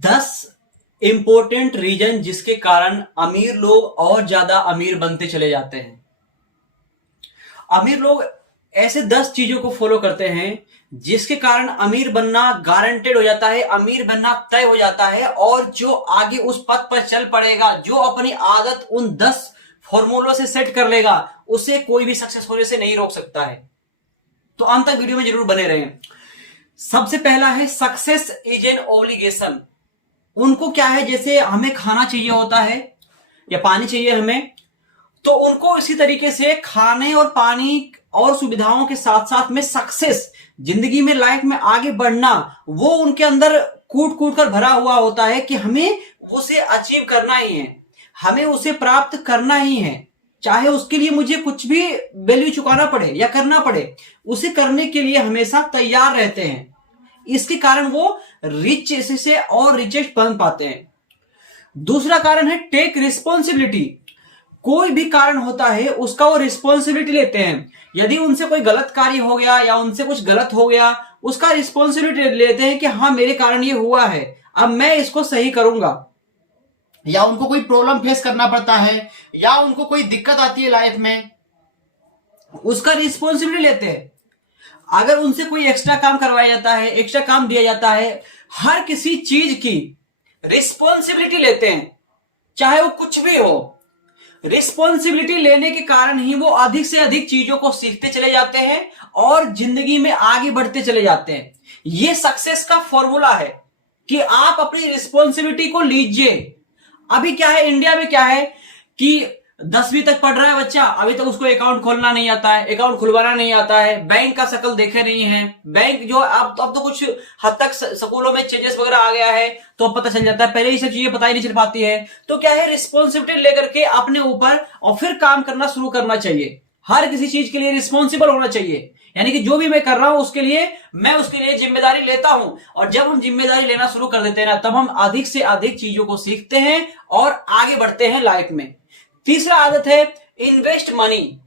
10 important reason जिसके कारण अमीर लोग और ज्यादा अमीर बनते चले जाते हैं। अमीर लोग ऐसे 10 चीजों को फॉलो करते हैं जिसके कारण अमीर बनना गारंटेड हो जाता है, अमीर बनना तय हो जाता है। और जो आगे उस पथ पर चल पड़ेगा, जो अपनी आदत उन 10 फॉर्मूलों से सेट कर लेगा, उसे कोई भी सक्सेस होने से नहीं रोक सकता है। तो अंत तक वीडियो में जरूर बने रहें। सबसे पहला है सक्सेस इज एन ऑब्लिगेशन। उनको क्या है, जैसे हमें खाना चाहिए होता है या पानी चाहिए हमें, तो उनको इसी तरीके से खाने और पानी और सुविधाओं के साथ साथ में सक्सेस, जिंदगी में लाइफ में आगे बढ़ना, वो उनके अंदर कूट कूट कर भरा हुआ होता है कि हमें उसे अचीव करना ही है, हमें उसे प्राप्त करना ही है, चाहे उसके लिए मुझे कुछ भी वैल्यू चुकाना पड़े या करना पड़े, उसे करने के लिए हमेशा तैयार रहते हैं। इसके कारण वो रिच से और रिचेस्ट बन पाते हैं। दूसरा कारण है टेक रिस्पॉन्सिबिलिटी। कोई भी कारण होता है उसका वो रिस्पॉन्सिबिलिटी लेते हैं। यदि उनसे कोई गलत कार्य हो गया या उनसे कुछ गलत हो गया, उसका रिस्पॉन्सिबिलिटी लेते हैं कि हाँ मेरे कारण ये हुआ है, अब मैं इसको सही करूंगा। या उनको कोई प्रॉब्लम फेस करना पड़ता है या उनको कोई दिक्कत आती है लाइफ में, उसका रिस्पॉन्सिबिलिटी लेते हैं। अगर उनसे कोई एक्स्ट्रा काम करवाया जाता है, एक्स्ट्रा काम दिया जाता है, हर किसी चीज की रिस्पॉन्सिबिलिटी लेते हैं, चाहे वो कुछ भी हो। रिस्पॉन्सिबिलिटी लेने के कारण ही वो अधिक से अधिक चीजों को सीखते चले जाते हैं और जिंदगी में आगे बढ़ते चले जाते हैं। ये सक्सेस का फॉर्मूला है कि आप अपनी रिस्पॉन्सिबिलिटी को लीजिए। अभी क्या है, इंडिया में क्या है कि 10वीं तक पढ़ रहा है बच्चा, अभी तक उसको अकाउंट खोलना नहीं आता है, अकाउंट खुलवाना नहीं आता है, बैंक का शक्ल देखे नहीं है। बैंक जो अब तो कुछ हद तक स्कूलों में चेंजेस वगैरह आ गया है, तो अब पता चल जाता है, पहले ये सब चीजें पता ही नहीं चल पाती है। तो क्या है, रिस्पॉन्सिबिलिटी लेकर के अपने ऊपर और फिर काम करना शुरू करना चाहिए। हर किसी चीज के लिए रिस्पॉन्सिबल होना चाहिए, यानी कि जो भी मैं कर रहा हूं उसके लिए मैं उसके लिए जिम्मेदारी लेता हूं। और जब हम जिम्मेदारी लेना शुरू कर देते हैं ना, तब हम अधिक से अधिक चीजों को सीखते हैं और आगे बढ़ते हैं लाइफ में। तीसरा आदत है इन्वेस्ट मनी।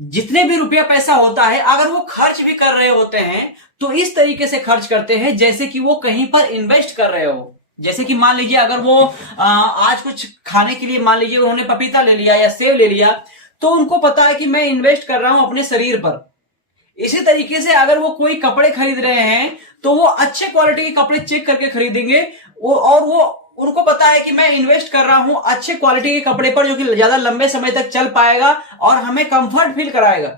जितने भी रुपया पैसा होता है, अगर वो खर्च भी कर रहे होते हैं तो इस तरीके से खर्च करते हैं जैसे कि वो कहीं पर इन्वेस्ट कर रहे हो। जैसे कि मान लीजिए अगर वो आज कुछ खाने के लिए, मान लीजिए उन्होंने पपीता ले लिया या सेब ले लिया, तो उनको पता है कि मैं इन्वेस्ट कर रहा हूं अपने शरीर पर। इसी तरीके से अगर वो कोई कपड़े खरीद रहे हैं तो वो अच्छे क्वालिटी के कपड़े चेक करके खरीदेंगे, और वो उनको पता है कि मैं इन्वेस्ट कर रहा हूं अच्छे क्वालिटी के कपड़े पर, जो कि ज्यादा लंबे समय तक चल पाएगा और हमें कंफर्ट फील कराएगा।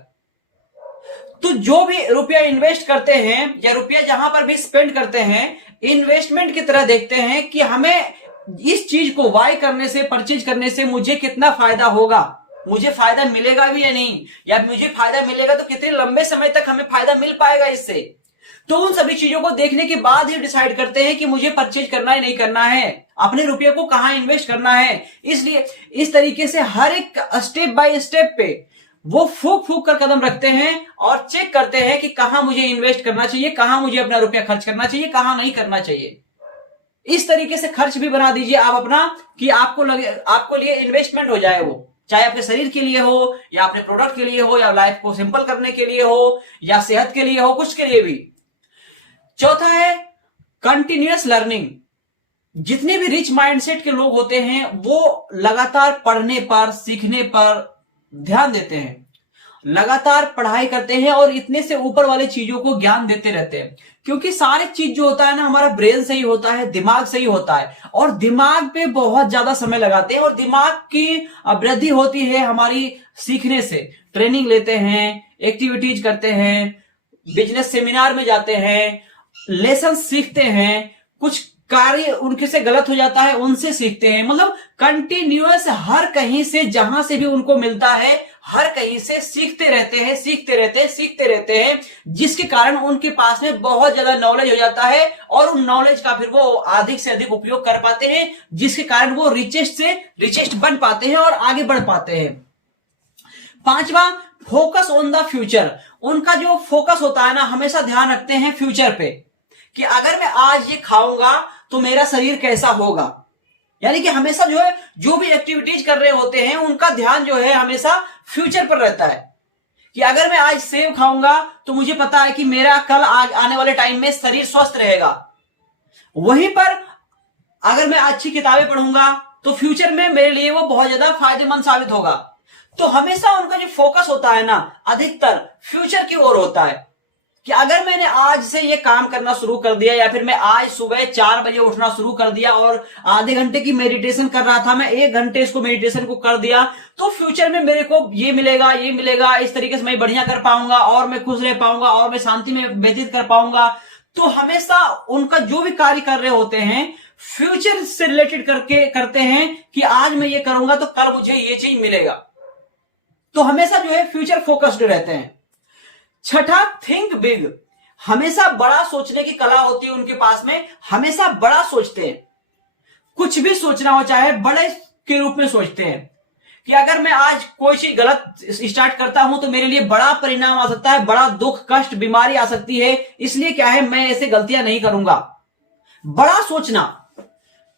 तो जो भी रुपया इन्वेस्ट करते हैं या रुपया जहां पर भी स्पेंड करते हैं, इन्वेस्टमेंट की तरह देखते हैं कि हमें इस चीज को बाय करने से, परचेज करने से मुझे कितना फायदा होगा, मुझे फायदा मिलेगा भी या नहीं, या मुझे फायदा मिलेगा तो कितने लंबे समय तक हमें फायदा मिल पाएगा इससे। तो उन सभी चीजों को देखने के बाद ही डिसाइड करते हैं कि मुझे परचेज करना है नहीं करना है, अपने रुपये को कहां इन्वेस्ट करना है। इसलिए इस तरीके से हर एक स्टेप बाय स्टेप पे वो फूक फूक कर कदम रखते हैं और चेक करते हैं कि कहां मुझे इन्वेस्ट करना चाहिए, कहां मुझे अपना रुपया खर्च करना चाहिए, कहां नहीं करना चाहिए। इस तरीके से खर्च भी बना दीजिए आप अपना कि आपको लगे, आपको लिए इन्वेस्टमेंट हो जाए, वो चाहे अपने शरीर के लिए हो या अपने प्रोडक्ट के लिए हो या लाइफ को सिंपल करने के लिए हो या सेहत के लिए हो, कुछ के लिए भी। चौथा है कंटिन्यूअस लर्निंग। जितने भी रिच माइंडसेट के लोग होते हैं वो लगातार पढ़ने पर, सीखने पर ध्यान देते हैं, लगातार पढ़ाई करते हैं और इतने से ऊपर वाली चीजों को ज्ञान देते रहते हैं। क्योंकि सारे चीज जो होता है ना, हमारा ब्रेन सही होता है, दिमाग सही होता है, और दिमाग पे बहुत ज्यादा समय लगाते हैं। और दिमाग की वृद्धि होती है हमारी सीखने से। ट्रेनिंग लेते हैं, एक्टिविटीज करते हैं, बिजनेस सेमिनार में जाते हैं, लेसन सीखते हैं, कुछ कार्य उनके से गलत हो जाता है उनसे सीखते हैं। मतलब कंटिन्यूअस हर कहीं से, जहां से भी उनको मिलता है, हर कहीं से सीखते रहते हैं, सीखते रहते हैं, सीखते रहते हैं, जिसके कारण उनके पास में बहुत ज्यादा नॉलेज हो जाता है और उन नॉलेज का फिर वो अधिक से अधिक उपयोग कर पाते हैं, जिसके कारण वो रिचेस्ट से रिचेस्ट बन पाते हैं और आगे बढ़ पाते हैं। पांचवा, फोकस ऑन द फ्यूचर। उनका जो फोकस होता है ना, हमेशा ध्यान रखते हैं फ्यूचर पे कि अगर मैं आज ये खाऊंगा तो मेरा शरीर कैसा होगा। यानी कि हमेशा जो है, जो भी एक्टिविटीज कर रहे होते हैं उनका ध्यान जो है हमेशा फ्यूचर पर रहता है कि अगर मैं आज सेब खाऊंगा तो मुझे पता है कि मेरा कल आने वाले टाइम में शरीर स्वस्थ रहेगा। वहीं पर अगर मैं अच्छी किताबें पढ़ूंगा तो फ्यूचर में मेरे लिए वो बहुत ज्यादा फायदेमंद साबित होगा। तो हमेशा उनका जो फोकस होता है ना, अधिकतर फ्यूचर की ओर होता है कि अगर मैंने आज से ये काम करना शुरू कर दिया, या फिर मैं आज सुबह 4 बजे उठना शुरू कर दिया और आधे घंटे की मेडिटेशन कर रहा था, मैं 1 घंटे इसको मेडिटेशन को कर दिया, तो फ्यूचर में मेरे को ये मिलेगा, इस तरीके से मैं बढ़िया कर पाऊंगा और मैं खुश रह पाऊंगा और मैं शांति में व्यतीत कर पाऊंगा। तो हमेशा उनका जो भी कार्य कर रहे होते हैं फ्यूचर से रिलेटेड करते हैं कि आज मैं ये करूंगा तो कल मुझे ये चीज मिलेगा। तो हमेशा जो है फ्यूचर फोकस्ड रहते हैं। छठा, थिंक बिग। हमेशा बड़ा सोचने की कला होती है उनके पास में, हमेशा बड़ा सोचते हैं। कुछ भी सोचना हो चाहे बड़े के रूप में सोचते हैं कि अगर मैं आज कोई चीज गलत स्टार्ट करता हूं तो मेरे लिए बड़ा परिणाम आ सकता है, बड़ा दुख कष्ट बीमारी आ सकती है, इसलिए क्या है मैं ऐसे गलतियां नहीं करूंगा। बड़ा सोचना,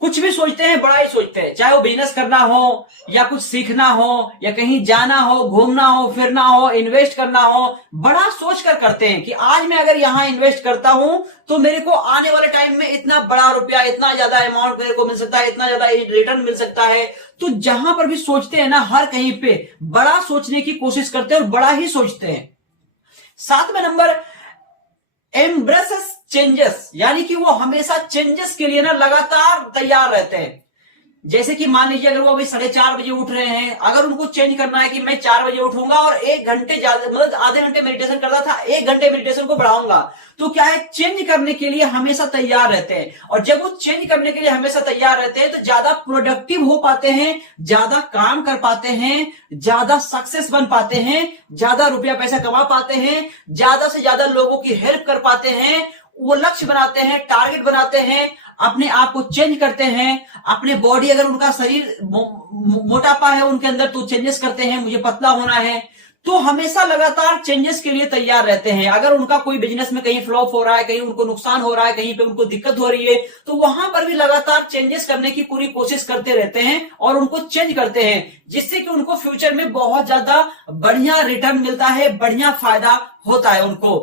कुछ भी सोचते हैं बड़ा ही सोचते हैं, चाहे वो बिजनेस करना हो या कुछ सीखना हो या कहीं जाना हो, घूमना हो, फिरना हो, इन्वेस्ट करना हो, बड़ा सोच कर करते हैं कि आज मैं अगर यहां इन्वेस्ट करता हूं तो मेरे को आने वाले टाइम में इतना बड़ा रुपया, इतना ज्यादा अमाउंट मेरे को मिल सकता है, इतना ज्यादा रिटर्न मिल सकता है। तो जहां पर भी सोचते हैं ना, हर कहीं पे बड़ा सोचने की कोशिश करते हैं और बड़ा ही सोचते हैं। 7वां नंबर, एम्ब्रेसेस चेंजेस, यानी कि वो हमेशा चेंजेस के लिए ना लगातार तैयार रहते हैं। जैसे कि मान लीजिए अगर वो अभी 4:30 बजे उठ रहे हैं, अगर उनको चेंज करना है कि मैं 4 बजे उठूंगा और 1 घंटे ज्यादा, मतलब आधे घंटे मेडिटेशन करता था, 1 घंटे मेडिटेशन को बढ़ाऊंगा, तो क्या है चेंज करने के लिए हमेशा तैयार रहते हैं। और जब वो चेंज करने के लिए हमेशा तैयार रहते हैं तो ज्यादा प्रोडक्टिव हो पाते हैं, ज्यादा काम कर पाते हैं, ज्यादा सक्सेस बन पाते हैं, ज्यादा रुपया पैसा कमा पाते हैं, ज्यादा से ज्यादा लोगों की हेल्प कर पाते हैं, वो लक्ष्य बनाते हैं, टारगेट बनाते हैं, अपने आप को चेंज करते हैं। अपने बॉडी, अगर उनका शरीर मोटापा है उनके अंदर तो चेंजेस करते हैं, मुझे पतला होना है, तो हमेशा लगातार चेंजेस के लिए तैयार रहते हैं। अगर उनका कोई बिजनेस में कहीं फ्लॉप हो रहा है, कहीं उनको नुकसान हो रहा है, कहीं पे उनको दिक्कत हो रही है, तो वहां पर भी लगातार चेंजेस करने की पूरी कोशिश करते रहते हैं और उनको चेंज करते हैं, जिससे कि उनको फ्यूचर में बहुत ज्यादा बढ़िया रिटर्न मिलता है, बढ़िया फायदा होता है उनको।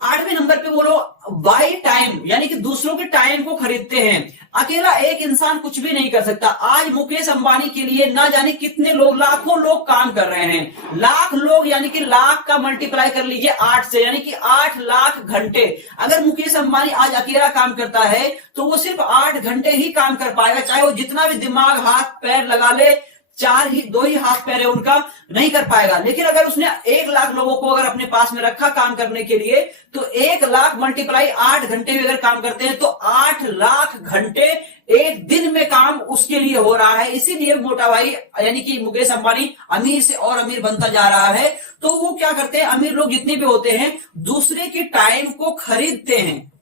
8वें नंबर पे वो लोग बाय टाइम, यानी कि दूसरों के टाइम को खरीदते हैं। अकेला एक इंसान कुछ भी नहीं कर सकता। आज मुकेश अंबानी के लिए ना जाने कितने लोग, लाखों लोग काम कर रहे हैं। लाख लोग, यानी कि लाख का मल्टीप्लाई कर लीजिए 8 से, यानी कि 8 लाख घंटे। अगर मुकेश अंबानी आज अकेला काम करता है तो वो सिर्फ 8 घंटे ही काम कर पाएगा, चाहे वो जितना भी दिमाग हाथ पैर लगा ले, 2 ही हाथ पैर है उनका, नहीं कर पाएगा। लेकिन अगर उसने 1 लाख लोगों को अगर अपने पास में रखा काम करने के लिए, तो 1 लाख मल्टीप्लाई 8 घंटे भी अगर काम करते हैं तो 8 लाख घंटे एक दिन में काम उसके लिए हो रहा है। इसीलिए मोटा भाई यानी कि मुकेश अंबानी अमीर से और अमीर बनता जा रहा है। तो वो क्या करते हैं, अमीर लोग जितने भी होते हैं दूसरे के टाइम को खरीदते हैं।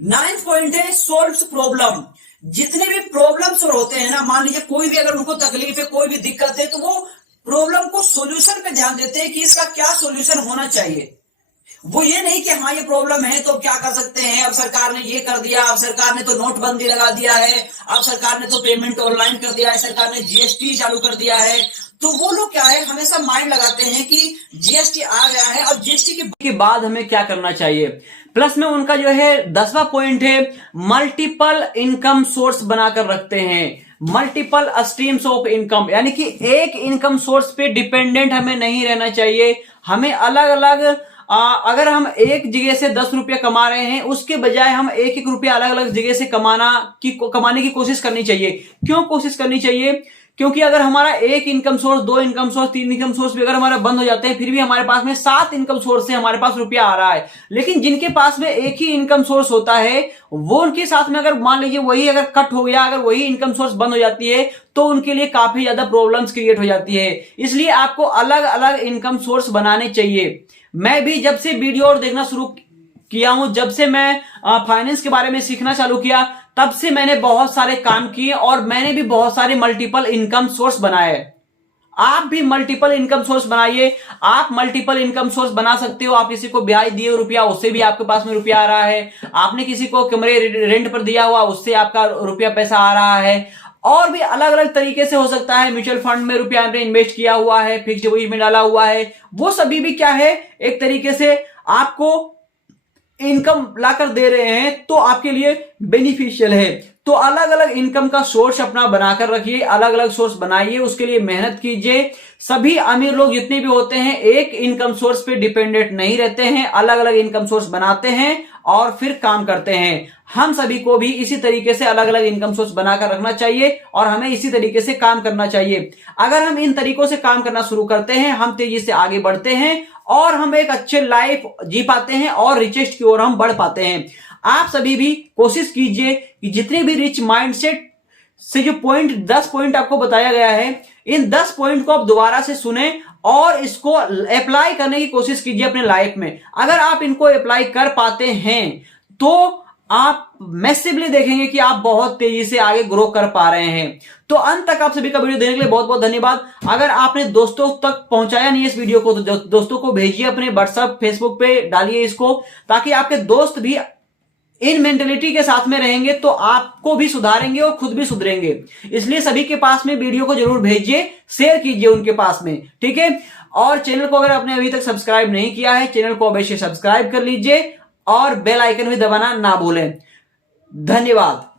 9th पॉइंट है सोल्व्स प्रॉब्लम। जितने भी प्रॉब्लम्स होते हैं ना, मान लीजिए कोई भी अगर उनको तकलीफ है, कोई भी दिक्कत है, तो वो प्रॉब्लम को सॉल्यूशन पे ध्यान देते हैं कि इसका क्या सॉल्यूशन होना चाहिए। वो ये नहीं कि हाँ ये प्रॉब्लम है तो क्या कर सकते हैं, अब सरकार ने ये कर दिया, अब सरकार ने तो नोटबंदी लगा दिया है, अब सरकार ने तो पेमेंट ऑनलाइन कर दिया है, सरकार ने जीएसटी चालू कर दिया है। तो वो लोग क्या है, हमेशा माइंड लगाते हैं कि जीएसटी आ गया है, अब जीएसटी के बाद हमें क्या करना चाहिए। प्लस में उनका जो है 10वां पॉइंट है मल्टीपल इनकम सोर्स बनाकर रखते हैं। मल्टीपल स्ट्रीम्स ऑफ इनकम, यानी कि एक इनकम सोर्स पे डिपेंडेंट हमें नहीं रहना चाहिए। हमें अलग अलग अगर हम एक जगह से 10 रुपया कमा रहे हैं, उसके बजाय हम एक एक रुपया अलग अलग जगह से कमाने की कोशिश करनी चाहिए। क्यों कोशिश करनी चाहिए? क्योंकि अगर हमारा एक income source, 2 income source, 3 income source भी अगर हमारा बंद हो जाते हैं, फिर भी हमारे पास में 7 इनकम सोर्स से हमारे पास रुपया आ रहा है। लेकिन जिनके पास में एक ही इनकम सोर्स होता है, वो उनके साथ में अगर मान लीजिए वही अगर कट हो गया, अगर वही इनकम सोर्स बंद हो जाती है, तो उनके लिए काफी ज्यादा प्रॉब्लम्स क्रिएट हो जाती है। इसलिए आपको अलग अलग इनकम सोर्स बनाने चाहिए। मैं भी जब से वीडियो और देखना शुरू किया हूं, जब से मैं फाइनेंस के बारे में सीखना चालू किया, तब से मैंने बहुत सारे काम किए और मैंने भी बहुत सारे मल्टीपल इनकम सोर्स बनाए। आप भी मल्टीपल इनकम सोर्स बनाइए। आप मल्टीपल इनकम सोर्स बना सकते हो। आप किसी को ब्याज दिए रुपया, उससे भी आपके पास में रुपया आ रहा है। आपने किसी को कमरे रेंट पर दिया हुआ, उससे आपका रुपया पैसा आ रहा है। और भी अलग अलग तरीके से हो सकता है। म्यूचुअल फंड में रुपया आपने इन्वेस्ट किया हुआ है, फिक्स्ड डिपॉजिट में डाला हुआ है, वो सभी भी क्या है, एक तरीके से आपको इनकम लाकर दे रहे हैं तो आपके लिए बेनिफिशियल है। तो अलग अलग इनकम का सोर्स अपना बनाकर रखिए, अलग अलग सोर्स बनाइए, उसके लिए मेहनत कीजिए। सभी अमीर लोग जितने भी होते हैं एक इनकम सोर्स पे डिपेंडेंट नहीं रहते हैं, अलग अलग इनकम सोर्स बनाते हैं और फिर काम करते हैं। हम सभी को भी इसी तरीके से अलग अलग इनकम सोर्स बनाकर रखना चाहिए और हमें इसी तरीके से काम करना चाहिए। अगर हम इन तरीकों से काम करना शुरू करते हैं, हम तेजी से आगे बढ़ते हैं और हम एक अच्छे लाइफ जी पाते हैं और रिचेस्ट की ओर हम बढ़ पाते हैं। आप सभी भी कोशिश कीजिए कि जितने भी रिच माइंडसेट से जो 10 पॉइंट आपको बताया गया है, इन 10 पॉइंट को आप दोबारा से सुने और इसको अप्लाई करने की कोशिश कीजिए अपने लाइफ में। अगर आप इनको अप्लाई कर पाते हैं तो आप मैसिवली देखेंगे कि आप बहुत तेजी से आगे ग्रो कर पा रहे हैं। तो अंत तक आप सभी का वीडियो देखने के लिए बहुत बहुत धन्यवाद। अगर आपने दोस्तों तक पहुंचाया नहीं इस वीडियो को तो दोस्तों को भेजिए, अपने व्हाट्सएप फेसबुक पे डालिए इसको, ताकि आपके दोस्त भी इन मेंटेलिटी के साथ में रहेंगे तो आपको भी सुधारेंगे और खुद भी सुधरेंगे। इसलिए सभी के पास में वीडियो को जरूर भेजिए, शेयर कीजिए उनके पास में, ठीक है। और चैनल को अगर आपने अभी तक सब्सक्राइब नहीं किया है, चैनल को अवश्य सब्सक्राइब कर लीजिए और बेल आइकन भी दबाना ना भूलें। धन्यवाद।